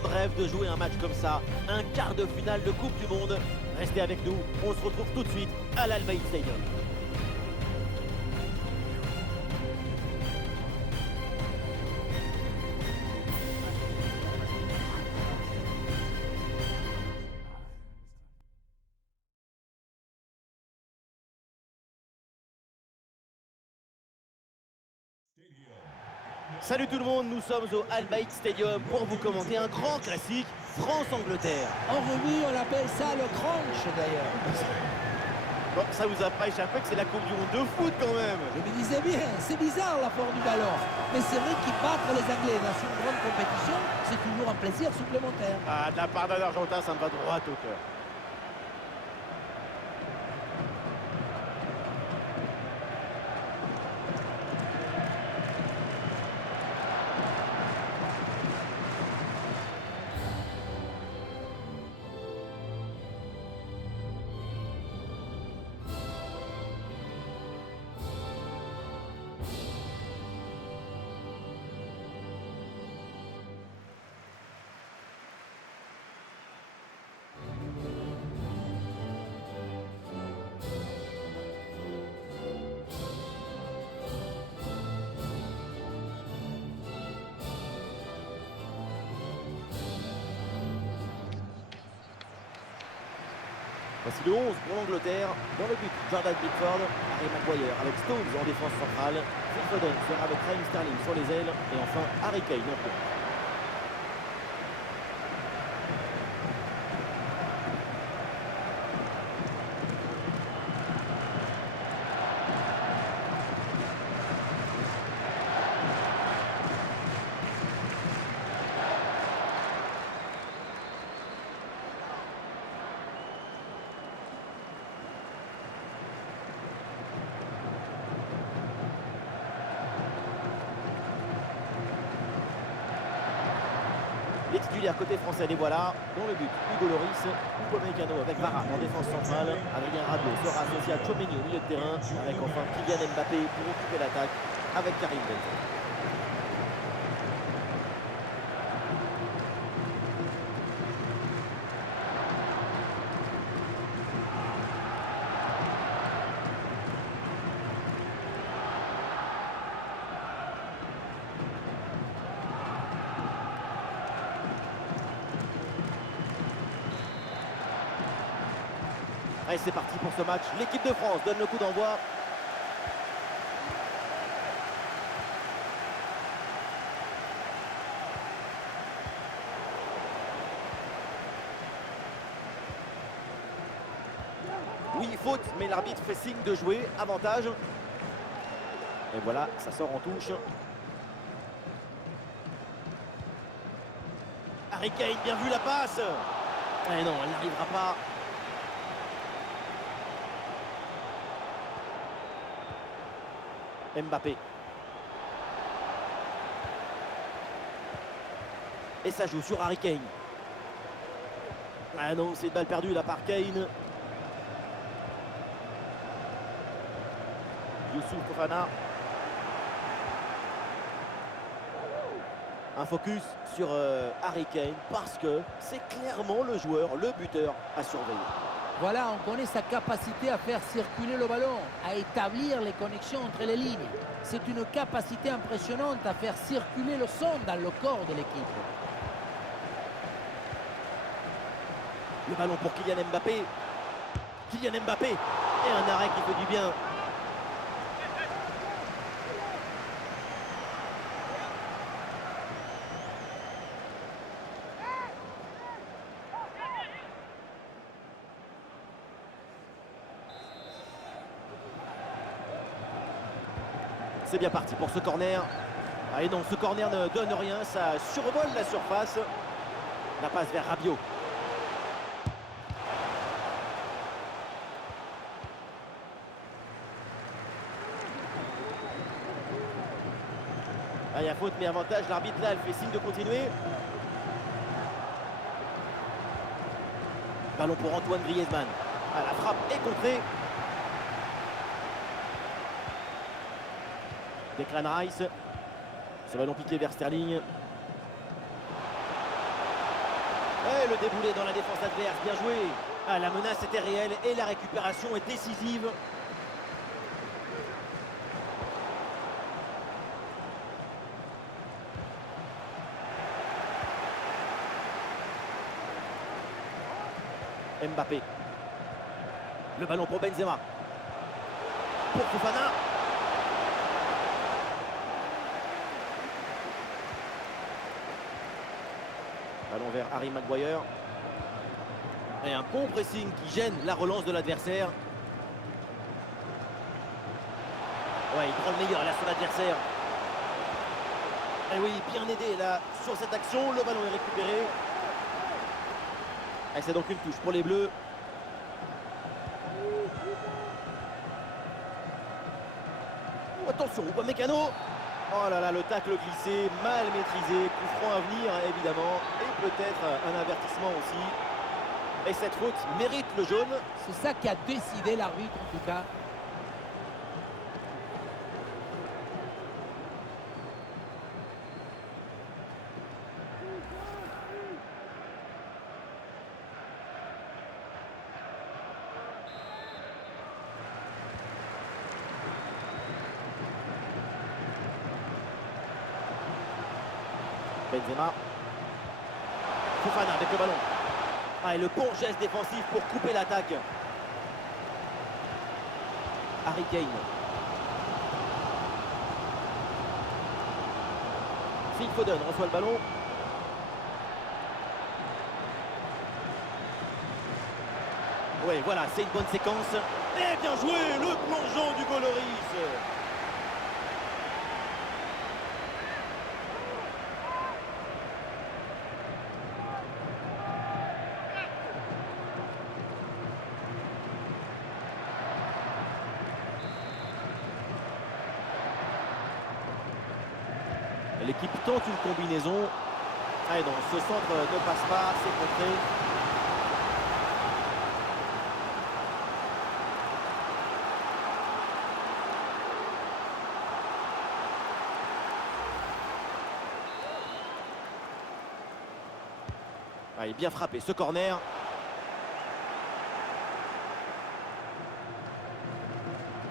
monde rêve de jouer un match comme ça, un quart de finale de Coupe du Monde. Restez avec nous, on se retrouve tout de suite à l'Al Bayt Stadium. Salut tout le monde, nous sommes au Al Bayt Stadium pour vous commenter un grand classique, France-Angleterre. En rugby, on appelle ça le crunch d'ailleurs. Bon, ça vous a pas échappé que c'est la Coupe du Monde de foot quand même. Je me disais bien, c'est bizarre la forme du ballon. Mais c'est vrai qu'ils battent les Anglais dans une grande compétition, c'est toujours un plaisir supplémentaire. Ah, de la part d'un Argentin, ça me va droit au cœur. Voici le 11 pour l'Angleterre. Dans le but, Jordan Pickford, Harry Maguire avec Stones en défense centrale. Phil Foden sera avec Raheem Sterling sur les ailes. Et enfin, Harry Kane en contre. Les titulaires côté français, les voilà. Dans le but, Hugo Lloris, Upamecano avec Varane en défense centrale. Adrien Rabiot sera associé à Tchouaméni au milieu de terrain. Avec enfin Kylian Mbappé pour occuper l'attaque avec Karim Benzema. Allez, c'est parti pour ce match. L'équipe de France donne le coup d'envoi. Oui, faute, mais l'arbitre fait signe de jouer. Avantage. Et voilà, ça sort en touche. Harry Kane, bien vu la passe. Eh non, elle n'arrivera pas. Mbappé. Et ça joue sur Harry Kane. Ah non, c'est une balle perdue là par Kane. Youssouf Fofana. Un focus sur Harry Kane parce que c'est clairement le joueur, le buteur à surveiller. Voilà, on connaît sa capacité à faire circuler le ballon, à établir les connexions entre les lignes. C'est une capacité impressionnante à faire circuler le son dans le corps de l'équipe. Le ballon pour Kylian Mbappé. Kylian Mbappé. Et un arrêt qui fait du bien. C'est bien parti pour ce corner. Ah et non, ce corner ne donne rien, ça survole la surface. La passe vers Rabiot. Ah, il y a faute mais avantage, l'arbitre là, elle fait signe de continuer. Ballon pour Antoine Griezmann. Ah, la frappe est contrée. Declan Rice. Ce ballon piqué vers Sterling. Ouais, le déboulé dans la défense adverse, bien joué. Ah, la menace était réelle et la récupération est décisive. Mbappé. Le ballon pour Benzema. Pour Fofana. Ballon vers Harry Maguire. Et un bon pressing qui gêne la relance de l'adversaire. Ouais, il prend le meilleur là sur l'adversaire. Et oui, bien aidé là sur cette action. Le ballon est récupéré. Et c'est donc une touche pour les Bleus. Oh, attention, Upamecano. Oh là là, le tacle glissé, mal maîtrisé. Coup franc à venir, évidemment. Et peut-être un avertissement aussi. Et cette faute mérite le jaune. C'est ça qui a décidé l'arbitre en tout cas. Benzema. Fofana avec le ballon. Ah, et le bon geste défensif pour couper l'attaque. Harry Kane. Phil Foden reçoit le ballon. Oui, voilà, c'est une bonne séquence. Et bien joué, le plongeon du Goloris. L'équipe tente une combinaison. Ah et non, ce centre ne passe pas, c'est contré. Ah, il est bien frappé, ce corner.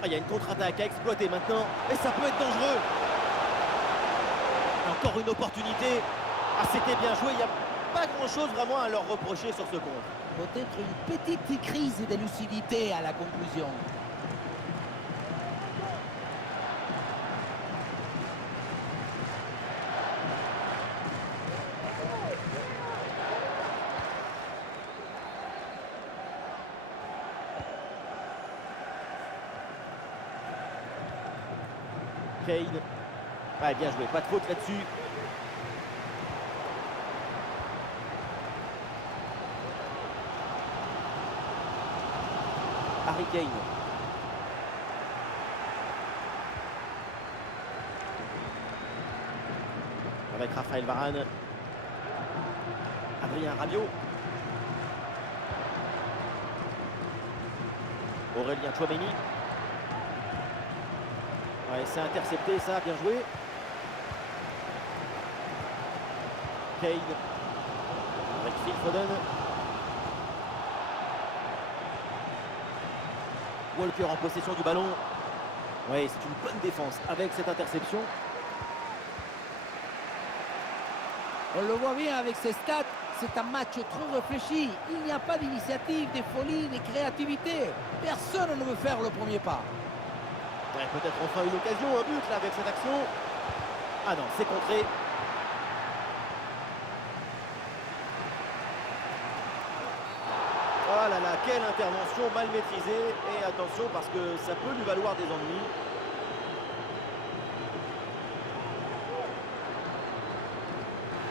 Ah, il y a une contre-attaque à exploiter maintenant. Et ça peut être dangereux. Encore une opportunité. Ah, c'était bien joué. Il n'y a pas grand-chose vraiment à leur reprocher sur ce compte. Peut-être une petite crise de lucidité à la conclusion. Kane. Ouais, bien joué, pas de faute là-dessus. Harry Kane. Avec Raphaël Varane. Adrien Rabiot. Aurélien Tchouaméni. Ouais, c'est intercepté ça, bien joué. Kane. Avec Phil Foden. Walker en possession du ballon. Oui, c'est une bonne défense avec cette interception. On le voit bien avec ses stats, c'est un match trop réfléchi. Il n'y a pas d'initiative, de folie, de créativité. Personne ne veut faire le premier pas. Ouais, peut-être enfin une occasion, un but là avec cette action. Ah non, c'est contré. Oh là là, quelle intervention mal maîtrisée. Et attention parce que ça peut lui valoir des ennuis.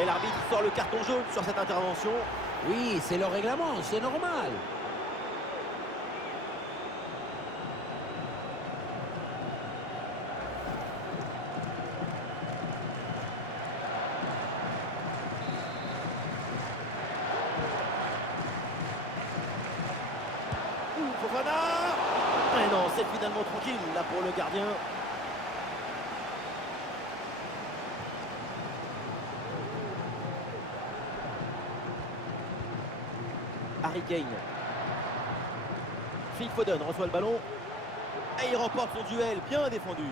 Et l'arbitre sort le carton jaune sur cette intervention. Oui, c'est le règlement, c'est normal. Fofana. Et non, c'est finalement tranquille là pour le gardien. Harry Kane. Phil Foden reçoit le ballon. Et il remporte son duel, bien défendu.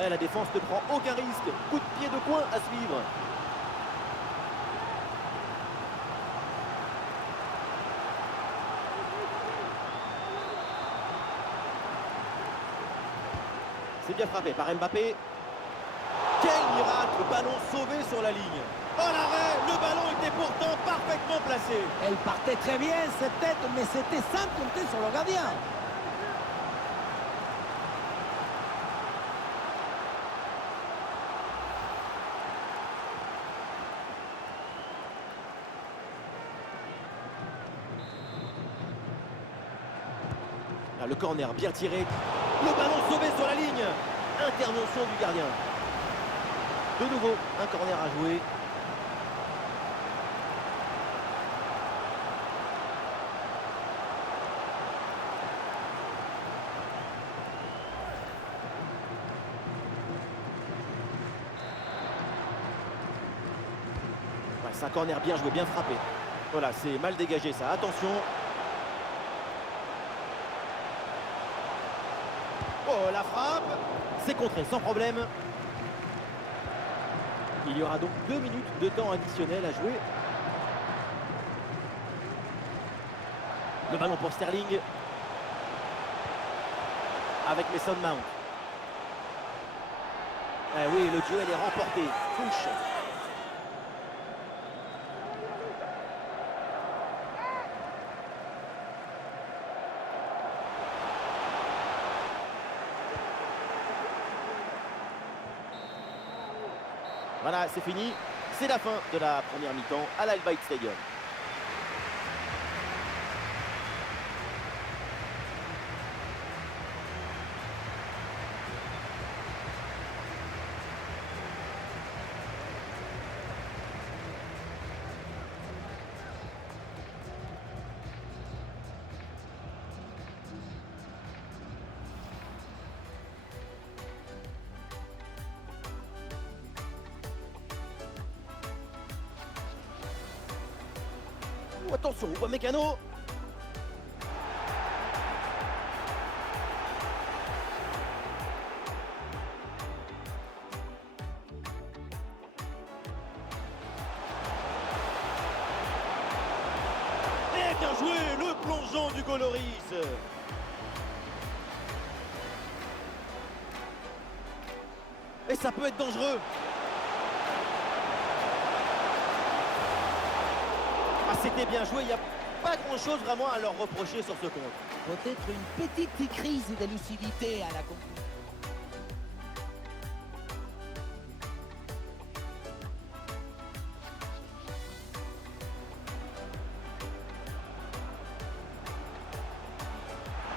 Et la défense ne prend aucun risque. Coup de pied de coin à suivre. C'est bien frappé par Mbappé. Quel miracle! Ballon sauvé sur la ligne. Oh l'arrêt! Le ballon était pourtant parfaitement placé. Elle partait très bien cette tête, mais c'était sans compter sur le gardien. Là, le corner bien tiré. Le ballon sauvé sur la ligne. Intervention du gardien. De nouveau, un corner à jouer. Ouais, c'est un corner bien joué, bien frappé. Voilà, c'est mal dégagé ça. Attention. Oh, la frappe. C'est contré sans problème. Il y aura donc 2 minutes de temps additionnel à jouer. Le ballon pour Sterling. Avec Mason Mount. Eh oui, le duel est remporté. Touche. Voilà, c'est fini. C'est la fin de la première mi-temps à l'Al Bayt Stadium. Oh, attention, Upamecano. Et bien joué, le plongeon du Goloris. Et ça peut être dangereux. Ah, c'était bien joué, il n'y a pas grand-chose vraiment à leur reprocher sur ce compte. Peut-être une petite crise de lucidité à la conclusion.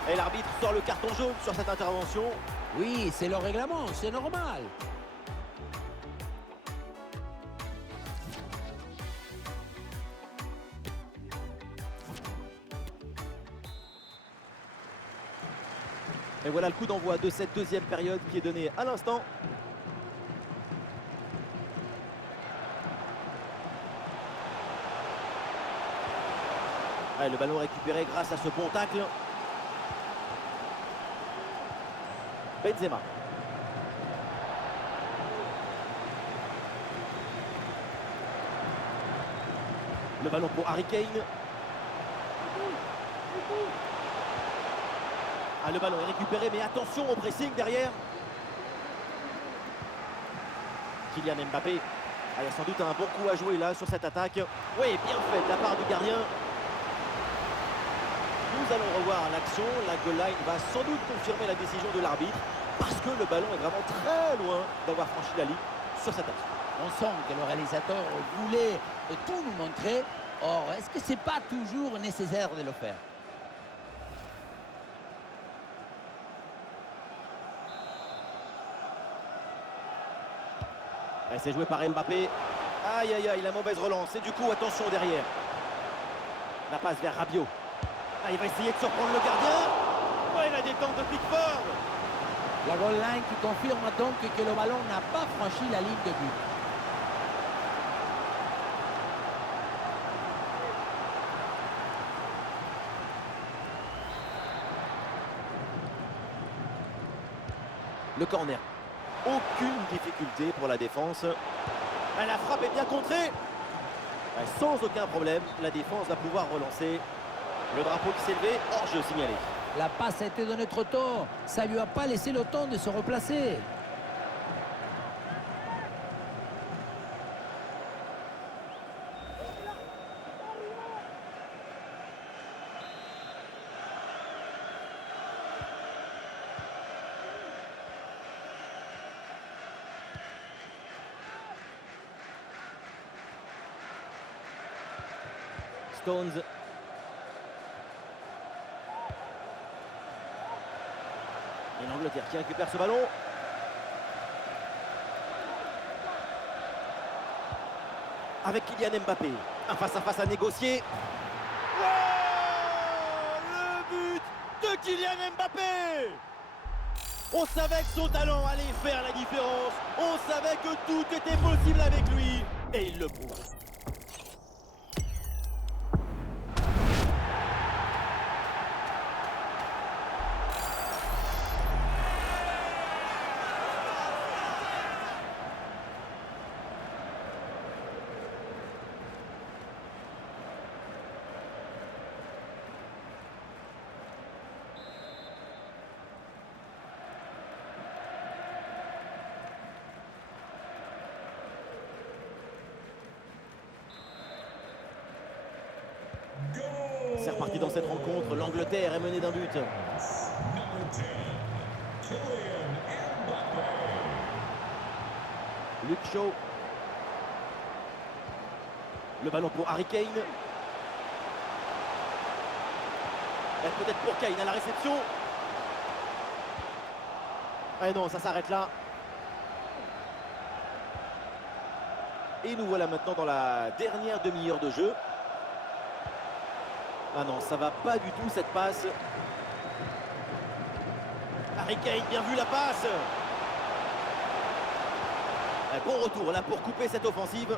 Et l'arbitre sort le carton jaune sur cette intervention. Oui, c'est le règlement, c'est normal. Et voilà le coup d'envoi de cette deuxième période qui est donné à l'instant. Allez, le ballon récupéré grâce à ce bon tacle. Benzema. Le ballon pour Harry Kane. Ah, le ballon est récupéré, mais attention au pressing derrière. Kylian Mbappé. Ah, il y a sans doute un bon coup à jouer là sur cette attaque. Oui, bien fait de la part du gardien. Nous allons revoir l'action. La goal line va sans doute confirmer la décision de l'arbitre parce que le ballon est vraiment très loin d'avoir franchi la ligne sur cette action. On sent que le réalisateur voulait tout nous montrer. Or, est-ce que c'est pas toujours nécessaire de le faire? C'est joué par Mbappé. Aïe, aïe, aïe, la mauvaise relance. Et du coup, attention derrière. La passe vers Rabiot. Ah, il va essayer de surprendre le gardien. Ouais, la détente de Pickford. La goal line qui confirme donc que le ballon n'a pas franchi la ligne de but. Le corner. Aucune difficulté pour la défense. La frappe est bien contrée. Sans aucun problème, la défense va pouvoir relancer. Le drapeau qui s'est levé, hors-jeu signalé. La passe a été donnée trop tôt. Ça lui a pas laissé le temps de se replacer. Stones. Et l'Angleterre qui récupère ce ballon. Avec Kylian Mbappé. Un face-à-face à négocier. Le but de Kylian Mbappé! On savait que son talent allait faire la différence. On savait que tout était possible avec lui. Et il le prouve. C'est reparti dans cette rencontre. L'Angleterre est menée d'un but. Luke Shaw. Le ballon pour Harry Kane. Et peut-être pour Kane à la réception. Ah non, ça s'arrête là. Et nous voilà maintenant dans la dernière demi-heure de jeu. Ah non, ça va pas du tout cette passe. Harry Kane, bien vu la passe. Un bon retour là pour couper cette offensive.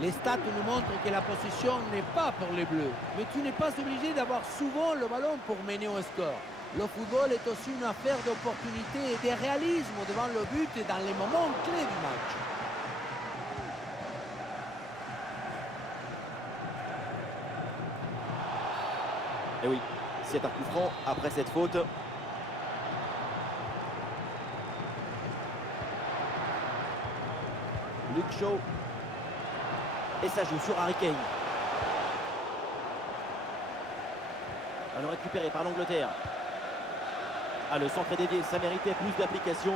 Les stats nous montrent que la possession n'est pas pour les Bleus. Mais tu n'es pas obligé d'avoir souvent le ballon pour mener au score. Le football est aussi une affaire d'opportunité et de réalisme devant le but et dans les moments clés du match. Et oui, c'est un coup franc après cette faute. Luke Shaw. Et ça joue sur Harry Kane. Alors récupéré par l'Angleterre. Ah, le centre est dévié, ça méritait plus d'application.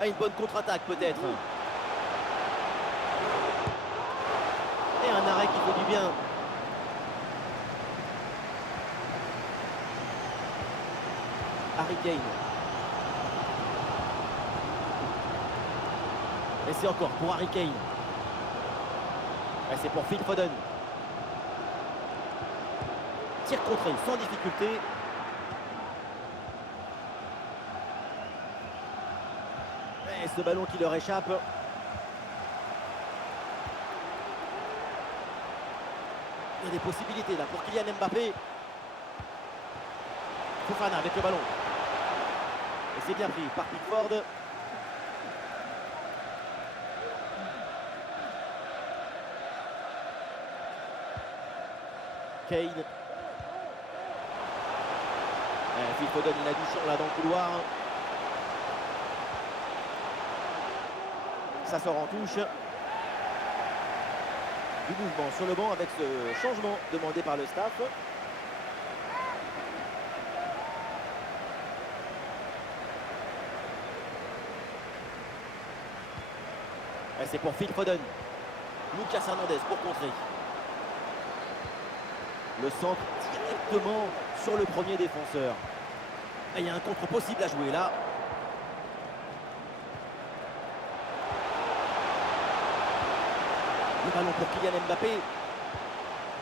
Ah, une bonne contre-attaque peut-être. Et un arrêt qui fait du bien. Harry Kane. Et c'est encore pour Harry Kane. Et c'est pour Phil Foden. Tir contré sans difficulté. Et ce ballon qui leur échappe. Il y a des possibilités là pour Kylian Mbappé. Fofana avec le ballon. Et c'est bien pris par Pickford. Kane. Phil Foden, il a du champ là dans le couloir. Ça sort en touche. Du mouvement sur le banc avec ce changement demandé par le staff. Et c'est pour Phil Foden. Lucas Hernandez pour contrer. Le centre directement sur le premier défenseur. Et il y a un contre possible à jouer là. Le ballon pour Kylian Mbappé.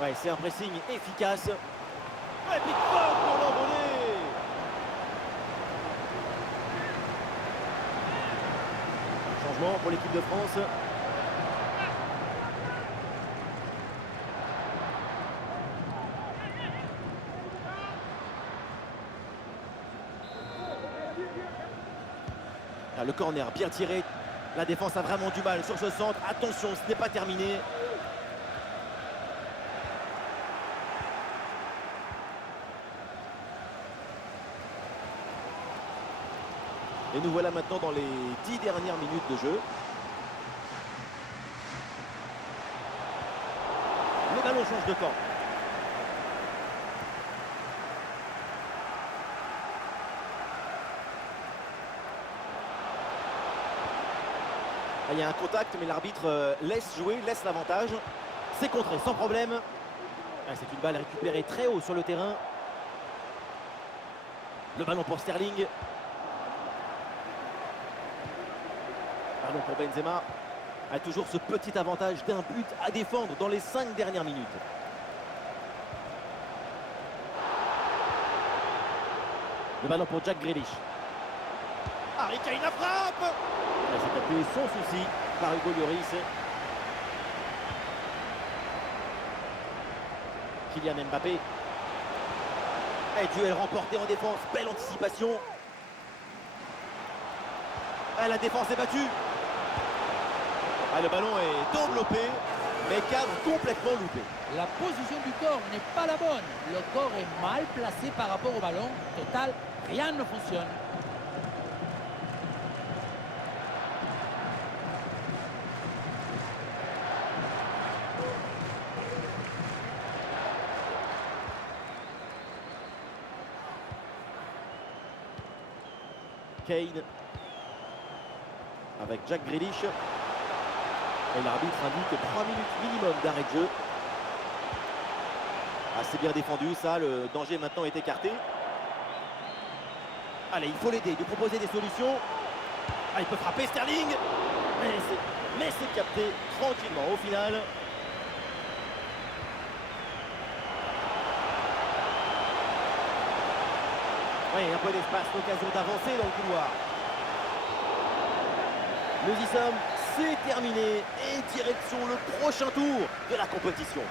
Ouais, c'est un pressing efficace. Et Pickford pour l'envoler. Changement pour l'équipe de France. Ah, le corner bien tiré. La défense a vraiment du mal sur ce centre. Attention, ce n'est pas terminé. Et nous voilà maintenant dans les 10 dernières minutes de jeu. Le ballon change de camp. Il y a un contact, mais l'arbitre laisse jouer, laisse l'avantage. C'est contré sans problème. C'est une balle récupérée très haut sur le terrain. Le ballon pour Sterling. Ballon pour Benzema. Toujours ce petit avantage d'un but à défendre dans les 5 dernières minutes. Le ballon pour Jack Grealish. Harry Kane la frappe. C'est appelé sans souci par Hugo Lloris. Kylian Mbappé. Et duel remporté en défense. Belle anticipation. La défense est battue. Le ballon est enveloppé, mais cadre complètement loupé. La position du corps n'est pas la bonne. Le corps est mal placé par rapport au ballon. Total, rien ne fonctionne. Kane avec Jack Grealish. Et l'arbitre indique 3 minutes minimum d'arrêt de jeu. Assez bien défendu, ça, le danger maintenant est écarté. Allez, il faut l'aider, lui proposer des solutions. Il peut frapper Sterling. Mais c'est capté tranquillement au final. Oui, un peu d'espace, l'occasion d'avancer dans le couloir. Nous y sommes, c'est terminé. Et direction le prochain tour de la compétition.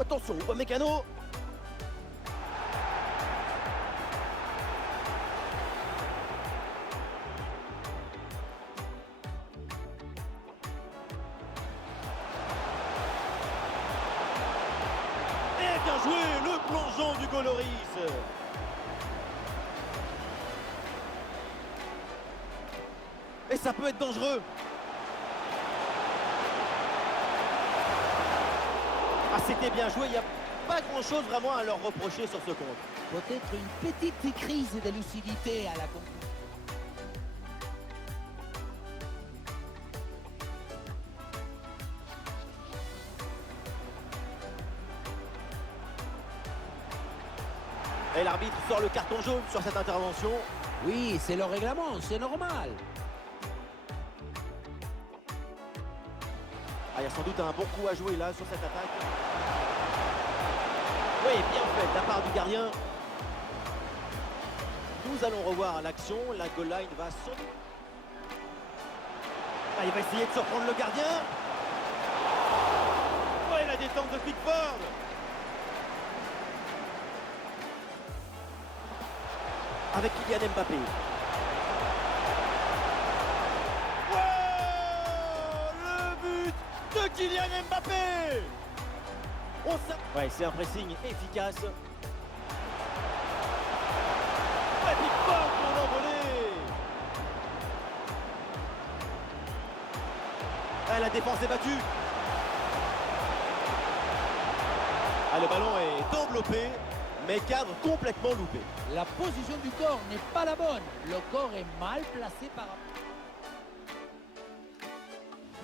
Attention, Upamecano. Et bien joué, le plongeon d'Hugo Lloris. Et ça peut être dangereux. C'était bien joué, il n'y a pas grand-chose vraiment à leur reprocher sur ce compte. Peut-être une petite crise de lucidité à la conclusion. Et l'arbitre sort le carton jaune sur cette intervention. Oui, c'est le règlement, c'est normal. Il y a sans doute un bon coup à jouer là sur cette attaque. Oui, bien fait de la part du gardien. Nous allons revoir l'action. La goal line va sauter. Il va essayer de surprendre le gardien. Ouais, la détente de Pickford. Avec Kylian Mbappé. De Kylian Mbappé. Ouais, c'est un pressing efficace. Pickford pour l'envoler. La défense est battue. Le ballon est enveloppé, mais cadre complètement loupé. La position du corps n'est pas la bonne. Le corps est mal placé par rapport.